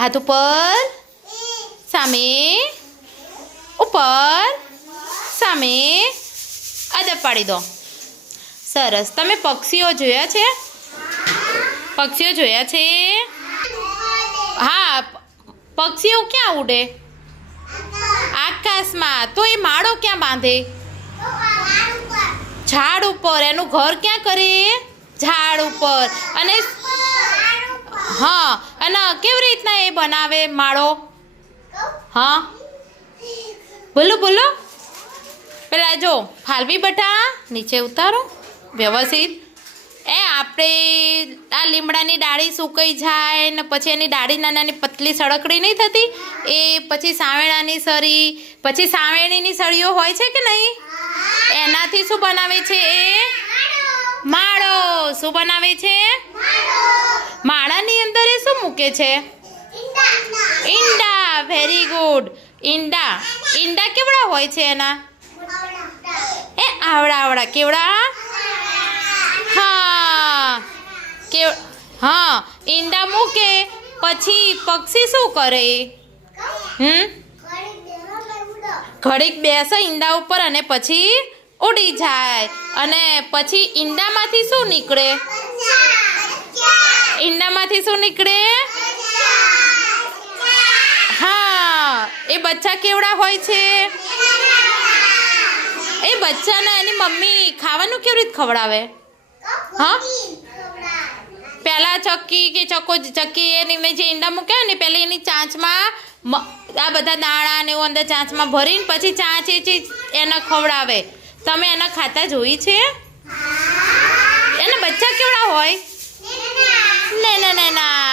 હાથ ઉપર, સામે, ઉપર, સામે, અદબ પાડી દો. સરસ. તમે પક્ષીઓ જોયા છે? પક્ષીઓ જોયા છે? હા, પક્ષીઓ ક્યાં ઉડે? આકાશમાં. તો એ માળો ક્યાં બાંધે? ઝાડ ઉપર. એનું ઘર ક્યાં કરે? ઝાડ ઉપર. અને હા, અને કેવી રીતના એ બનાવે માળો? હા, બોલો બોલો. પેલા જો ફાલવી બટા, નીચે ઉતારો વ્યવસ્થિત. આપણે આ લીમડાની ડાળી સુકાઈ જાય ને પછી એની ડાળી નાની પતલી સળકડી નહીં થતી, એ પછી સાવેણાની સળી, પછી સાવેણીની સળીઓ હોય છે કે નહીં, એનાથી શું બનાવે છે? એ માળો. શું બનાવે છે? માળાની અંદર એ શું મૂકે છે? ઈંડા. Very good. ઈંડા. ઈંડા કેવડા હોય છે એના? એ આવડા કેવડા? હા, હા. ઈંડા મૂકે પછી પક્ષી શું કરે? ઘડીક બેસે ઈંડા ઉપર અને પછી ઉડી જાય. અને પછી ઈંડામાંથી શું નીકળે? ઈંડામાંથી શું નીકળે? હા, એ બચ્ચા કેવડા હોય છે? એ બચ્ચાને એની મમ્મી ખાવાનું કેવી રીતે ખવડાવે? હા, પહેલાં ચક્કી કે ચક્કી એની જે ઈંડા મૂક્યા ને પહેલાં એની ચાંચમાં આ બધા દાણા ને એવું અંદર ચાંચમાં ભરીને પછી ચાંચ એને ખવડાવે. તમે એના ખાતા જોઈ છે? એના બચ્ચા કેવડા હોય? ના.